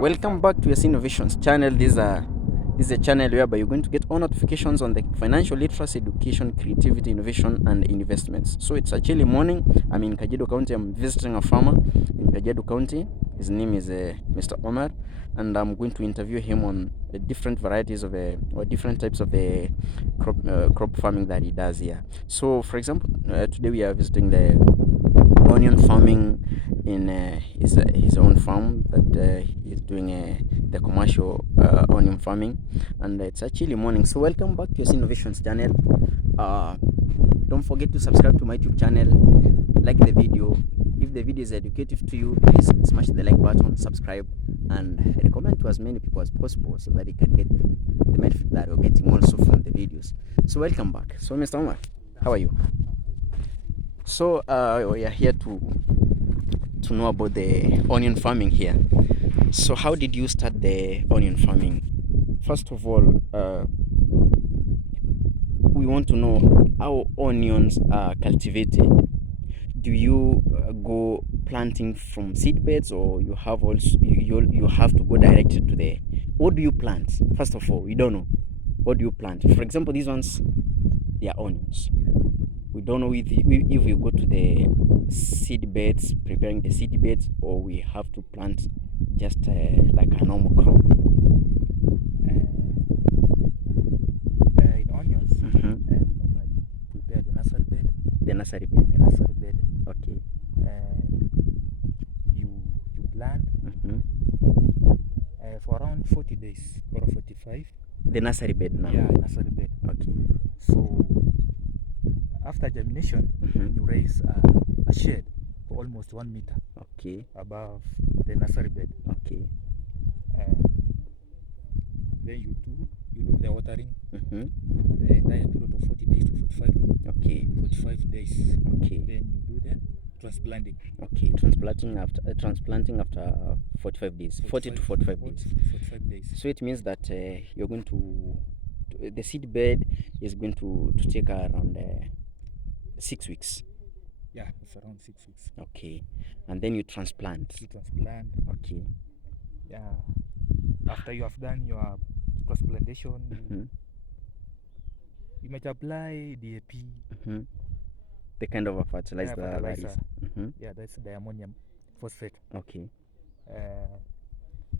Welcome back to Yassin Innovations channel. This is a channel whereby you're going to get all notifications on the financial literacy, education, creativity, innovation, and investments. So it's a chilly morning. I'm in Kajiado County. I'm visiting a farmer in Kajiado County. His name is Mr. Omar, and I'm going to interview him on the different varieties of or different types of the crop farming that he does here. So, for example, today we are visiting the onion farming in his own farm that he's doing the commercial onion farming, and it's a chilly morning. So welcome back to your Innovations channel. Don't forget to subscribe to my YouTube channel, like the video. If the video is educative to you, please smash the like button, subscribe, and recommend to as many people as possible so that they can get the benefit that you're getting also from the videos. So welcome back. So Mr. Omar, how are you? So we are here to know about the onion farming here. So how did you start the onion farming? First of all, we want to know how onions are cultivated. Do you go planting from seed beds, or you have also you have to go directed to the, what do you plant? First of all, we don't know. What do you plant? For example, these ones, they are onions. We don't know if we go to the seed beds, preparing the seed beds, or we have to plant just like a normal crop. In onions, we normally prepare the nursery bed. The nursery bed. The nursery bed. Okay. You plant for around 40 days or 45. The nursery bed now. Yeah, nursery bed. Okay. So after germination, you raise a shed for almost 1 meter. Okay. Above the nursery bed. Okay. Then you do the watering. The entire period of 40 days to 45. Okay. 45 days. Okay. Then you do the transplanting. Okay, transplanting after 45 days. 40 to 45 days. 45 days. So it means that you're going to the seed bed is going to take around 6 weeks. Yeah, it's around 6 weeks. Okay. And then you transplant. Okay. Yeah. After you have done your transplantation, you might apply DAP. The kind of a fertilizer that is. Yeah, that's diammonium phosphate. Okay.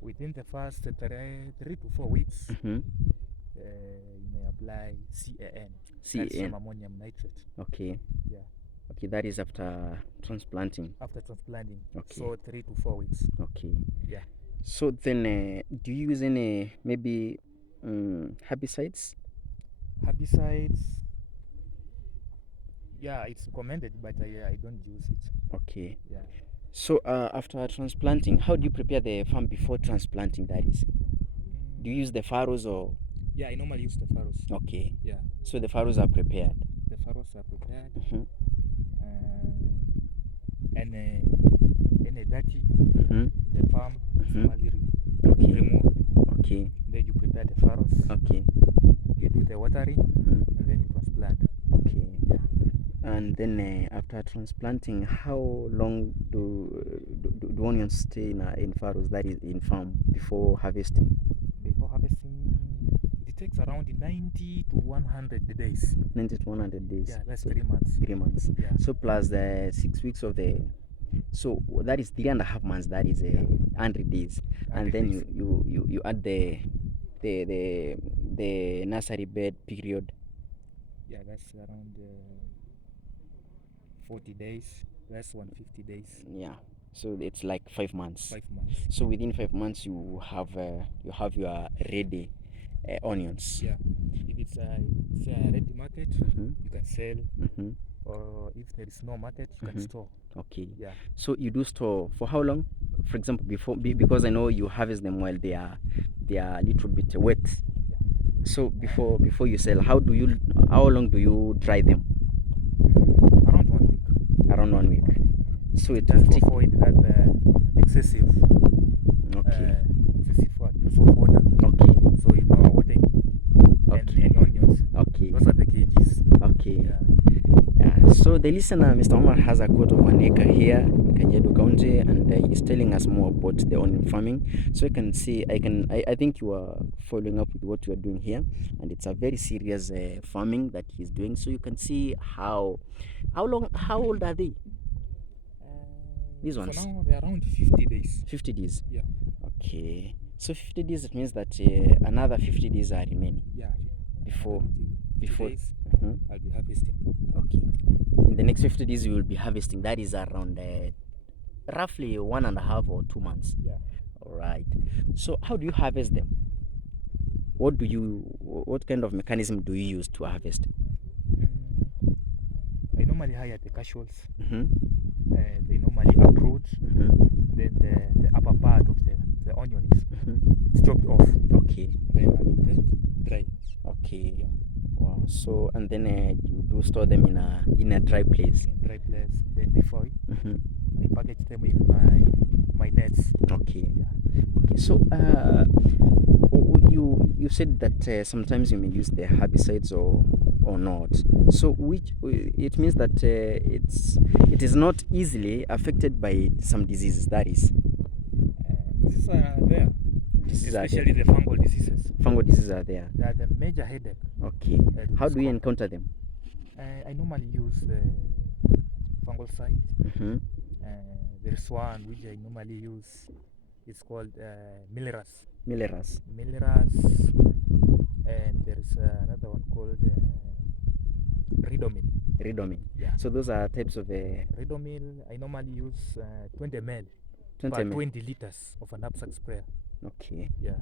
Within the first 3 to 4 weeks, you may apply CAN. That's some ammonium nitrate. Okay. Yeah. Okay, that is after transplanting. After transplanting. Okay. So 3 to 4 weeks. Okay. Yeah. So then, do you use any maybe herbicides? Herbicides. Yeah, it's recommended, but I don't use it. Okay. Yeah. So after transplanting, how do you prepare the farm before transplanting? That is, do you use the farrows or? Yeah, I normally use the farrows. Okay. Yeah. So the farrows are prepared. The farrows are prepared. And any dirty, the farm is normally removed. Okay. Then you prepare the farrows. Okay. You do the watering, and then you transplant. Okay. Yeah. And then after transplanting, how long do onions stay in farrows, that is in farm, before harvesting? Before harvesting, it takes around 90 to 100 days. 90 to 100 days. Yeah, that's 3 months. 3 months. Yeah. So plus the 6 weeks of the, so that is 3.5 months. That is 100 days. And then you add the nursery bed period. Yeah, that's around 40 days. That's 150 days. Yeah. So it's like 5 months. 5 months. So within 5 months you have your ready onions. Yeah. If it's a ready market, you can sell. Or if there is no market, you can store. Okay. Yeah. So you do store for how long? For example, because I know you harvest them while they are a little bit wet. Yeah. So before you sell, how long do you dry them? Around 1 week. Around 1 week. So it just will to avoid that excessive. Okay. Excessive use of water. Okay. So you know watering and onions. Okay. Those are the kgs. Okay. Yeah. Yeah. So the listener, Mr. Omar, has a quarter of an acre here in Kajiado County, and he's telling us more about the onion farming. So you can see, I think you are following up with what you are doing here, and it's a very serious farming that he's doing. So you can see how old are they? These ones? For now, they're around 50 days. 50 days? Yeah. Okay. So 50 days, it means that another 50 days are remaining. Yeah. Before days, I'll be harvesting. Okay. In the next 50 days, you will be harvesting. That is around roughly 1.5 or 2 months. Yeah. All right. So how do you harvest them? What kind of mechanism do you use to harvest? I normally hire the casuals. Mm-hmm. They normally uproot. Mm-hmm. Then the upper part of the onion is chopped off. Okay. Then I do the dry. Okay. Yeah. Wow. So and then you do store them in a dry place. In dry place. Then before Mm-hmm. I package them in my nets. Okay. Yeah. Okay. So you said that sometimes you may use the herbicides or not. So which it means that it is not easily affected by some diseases. That is. Diseases are there. Especially the fungal diseases. Fungal diseases are there. They are the major headache. Okay. How do you encounter them? I normally use fungicide. Mm-hmm. There is one which I normally use. It's called Millerus. Millerus. And there is another one called Ridomil. Ridomil. Yeah. So those are types of Ridomil. I normally use 20 ml 20 per ml. 20 liters of an knapsack sprayer. Okay. Yeah.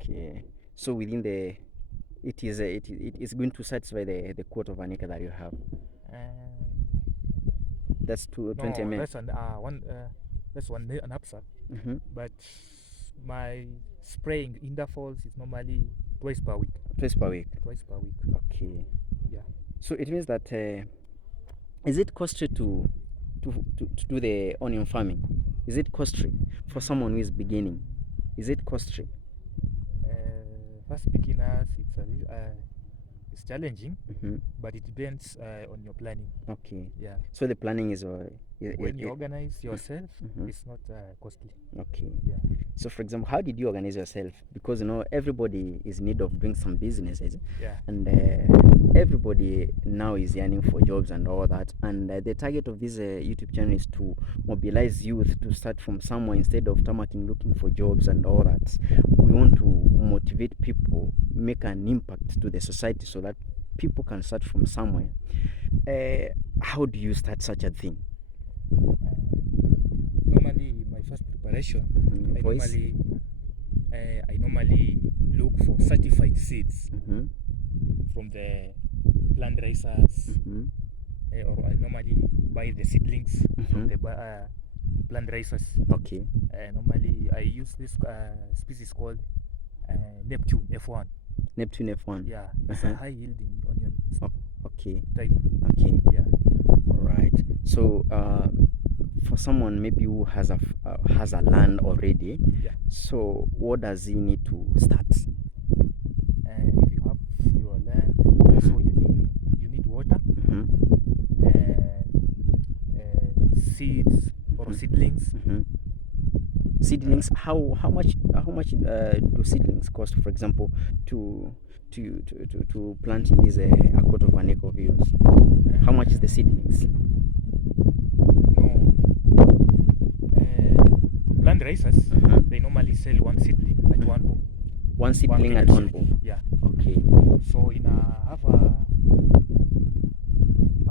Okay. So within it is going to satisfy the quota of an acre that you have. That's 20 ml. That's one knapsack. Mm-hmm. But my spraying intervals is normally twice per week. Twice per week. Okay. Yeah. So it means that is it costly to do the onion farming? Is it costly for someone who is beginning? Is it costly? First beginners, it's challenging, but it depends on your planning. Okay. Yeah. So the planning is when you organize yourself, it's not costly. Okay. Yeah. So for example, how did you organize yourself? Because everybody is in need of doing some businesses. Yeah. And everybody now is yearning for jobs and all that. And the target of this YouTube channel is to mobilize youth to start from somewhere instead of tarmacking looking for jobs and all that. We want to motivate people, make an impact to the society so that people can start from somewhere. How do you start such a thing? Normally, my first preparation, I normally look for certified seeds from the plant raisers, or I normally buy the seedlings from the plant raisers. Okay. Normally, I use this species called Neptune F1. Neptune F1. Yeah, it's a high yielding onion. Okay. Type. Okay. Yeah. All right. So for someone maybe who has a land already, yeah. So what does he need to start? If you have your land, so you need water, seeds or seedlings. Seedlings. How much do seedlings cost? For example, to plant in this a quarter of an acre of yours. How much is the seedlings? To plant raisers, they normally sell one seedling at one bowl. One seedling at one bowl. Yeah. Okay. So in half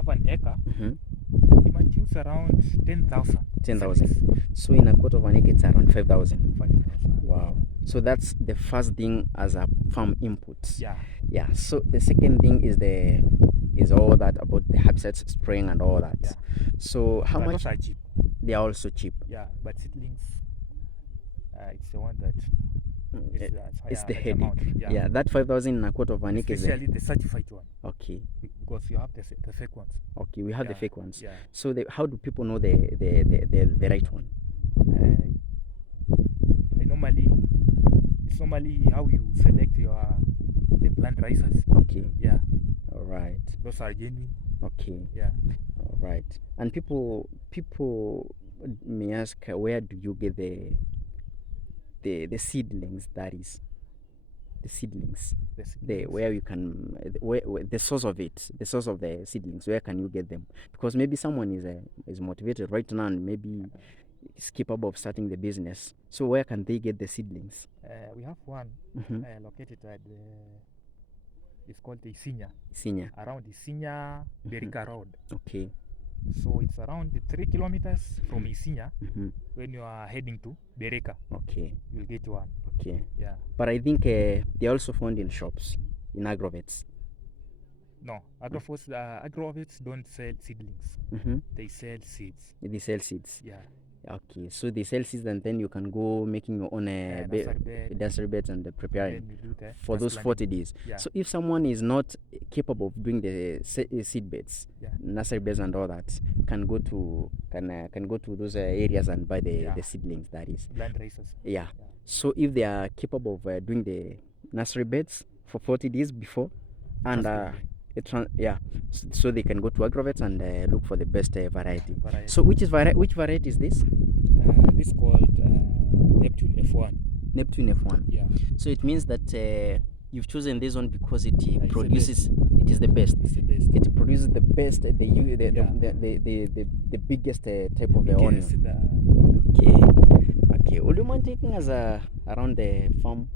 an acre, you might use around 10,000. 10,000. So in a quarter of an acre, it's around 5,000. 5,000. Wow. So that's the first thing as a farm input. Yeah. Yeah. So the second thing is all that about the herbicides spraying and all that. Yeah. So how much? Those are cheap. They are also cheap. Yeah, but seedlings, it's the one that it's the headache. Yeah, that 5,000 in a quarter of an acre. Especially the certified one. Okay. Because you have the fake ones. Okay, we have the fake ones. Yeah. So how do people know the right one? It's normally how you select the plant raisers. Okay. Yeah. All right. Those are genuine. Okay. Yeah. All right. And people may I ask, where do you get the seedlings? That is the seedlings. Where you can where the source of it, the source of the seedlings. Where can you get them? Because maybe someone is motivated right now and maybe is capable of starting the business. So where can they get the seedlings? We have one located at it's called Isinya. Isinya. Around Isinya, Berika Road. Okay. So it's around 3 kilometers from Isinya. When you are heading to Berika. Okay. You'll get one. Okay. Yeah. But I think they're also found in shops, in agrovets. No, agrovets don't sell seedlings. They sell seeds. They sell seeds. Yeah. Okay, so they sell seeds and then you can go making your own nursery beds and preparing for those 40 days. Yeah. So if someone is not capable of doing the seed beds, nursery beds and all that, can go to those areas and buy the seedlings. That is land races. Yeah. So if they are capable of doing the nursery beds for 40 days before, and so they can go to agrovets and look for the best variety. So which variety is this? This is called Neptune F1. Neptune F1. Yeah. So it means that you've chosen this one because it produces. It is the best. It's the best. It produces the best. The biggest type of the onion. Okay. Would you mind taking us around the farm?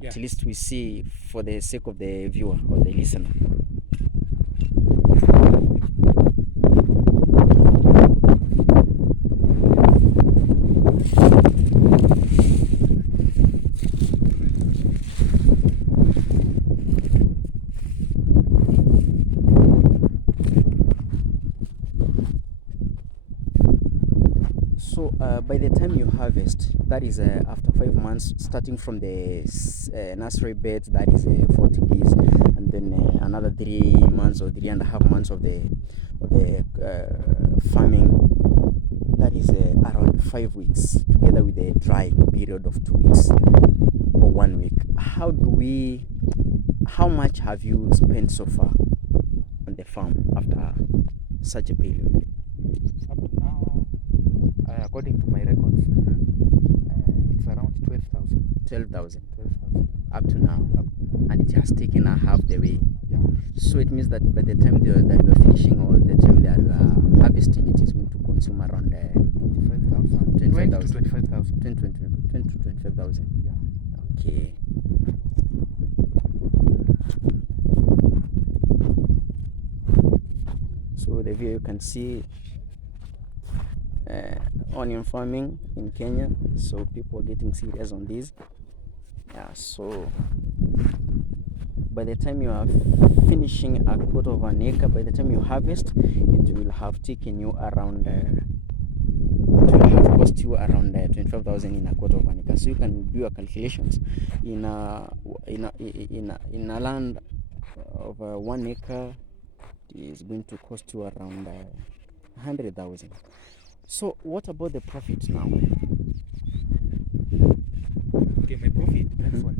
Yeah. At least we see, for the sake of the viewer or the listener. So by the time you harvest, that is after 5 months, starting from the nursery beds, that is 40 days, and then another 3 months or 3.5 months of the farming, that is around 5 weeks, together with the drying period of 2 weeks or 1 week. How much have you spent so far on the farm after such a period? Up to now, according to my records, it's around 12,000. 12,000 up to now, and it has taken half the way. Yeah. So it means that by the time that we are finishing, or the time that we are harvesting, it is going to consume around 25,000. 20 to 25,000. 20 to 25,000. Yeah. Okay. So the view you can see onion farming in Kenya. So people are getting serious on this. Yeah. So by the time you are finishing a quarter of an acre, by the time you harvest, it will have taken you around. It will have cost you around 25,000 in a quarter of an acre. So you can do your calculations. In a land of 1 acre, it is going to cost you around 100,000. So what about the profit now? Okay, my profit depends on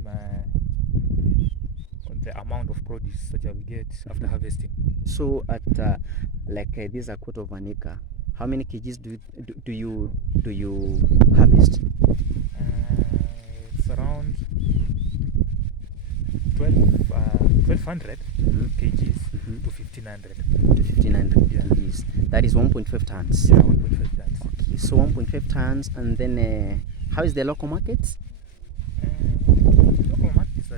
the amount of produce that I will get after harvesting. So at this is a quarter of an acre, how many kgs do you harvest? It's around 1,200 kgs to 1,500. To 1,500 kgs. That is 1.5 tons. Yeah, 1.5 tons. Okay, so 1.5 tons, and then how is the local market? Local market is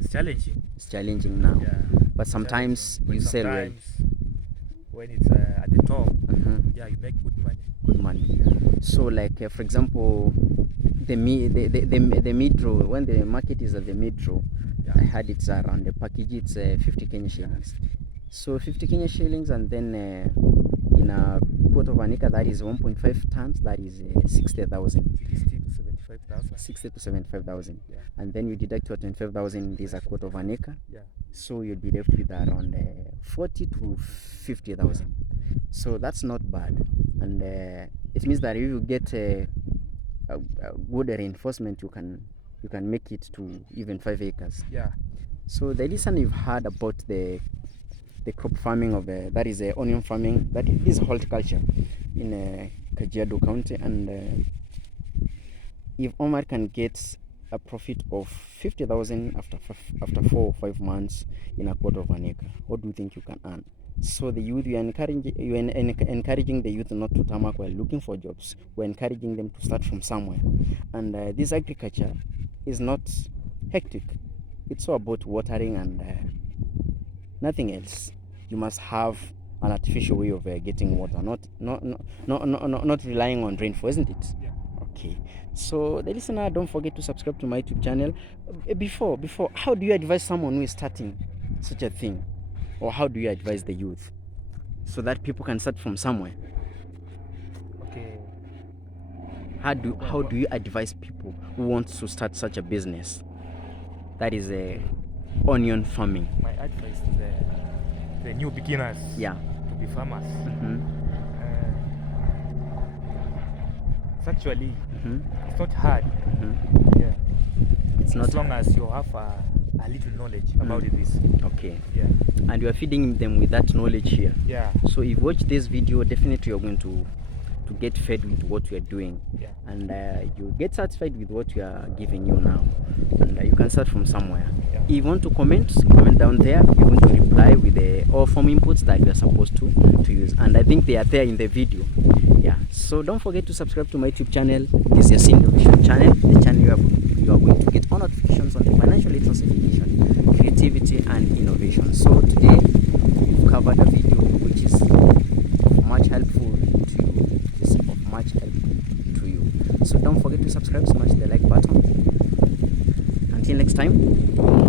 it's challenging. It's challenging now. Yeah. But sometimes you sell well. When it's at the top, you make good money. Good money. Yeah. So, like for example, the mid-row, when the market is at the mid-row, I heard it's around the package, it's 50 Kenya shillings. So 50 Kenya shillings, and then in a quarter of an acre, that is 1.5 tons, that is 60,000. 60 to 75,000. Yeah. And then you deduct your 25,000, this is a quarter of an acre. Yeah. So you'll be left with around 40 to 50,000. So that's not bad. And it means that if you get a good reinforcement, you can make it to even 5 acres. Yeah. So the lesson you've heard about the crop farming of that is onion farming, that is horticulture in Kajiado County, and if Omar can get a profit of 50,000 after 4 or 5 months in a quarter of an acre, what do you think you can earn? So the youth, encouraging the youth not to tarmac while looking for jobs. We're encouraging them to start from somewhere. And this agriculture is not hectic. It's all about watering and nothing else. You must have an artificial way of getting water, not relying on rainfall, isn't it? Yeah. Okay. So the listener, don't forget to subscribe to my YouTube channel. Before, how do you advise someone who is starting such a thing, or how do you advise the youth so that people can start from somewhere? Okay. How do you advise people who want to start such a business? That is a onion farming. My advice to the new beginners, Yeah, to be farmers. mm-hmm. It's actually Mm-hmm. it's not hard. Mm-hmm. Yeah. It's not as long as you have a little knowledge about this. Okay. Yeah. And you are feeding them with that knowledge here. Yeah. So if you watch this video, definitely you're going to get fed with what we are doing. Yeah. And you get satisfied with what we are giving you now, and you can start from somewhere. Yeah. If you want to comment down there. You're going to reply with all form inputs that you are supposed to use, and I think they are there in the video. Yeah, so don't forget to subscribe to my YouTube channel. This is Yassin Innovation channel, the channel you are going to get all notifications on the financial literacy education, creativity and innovation. So today we've covered a video which is much helpful to you. It's of much help to you. So don't forget to subscribe, smash the like button. Until next time.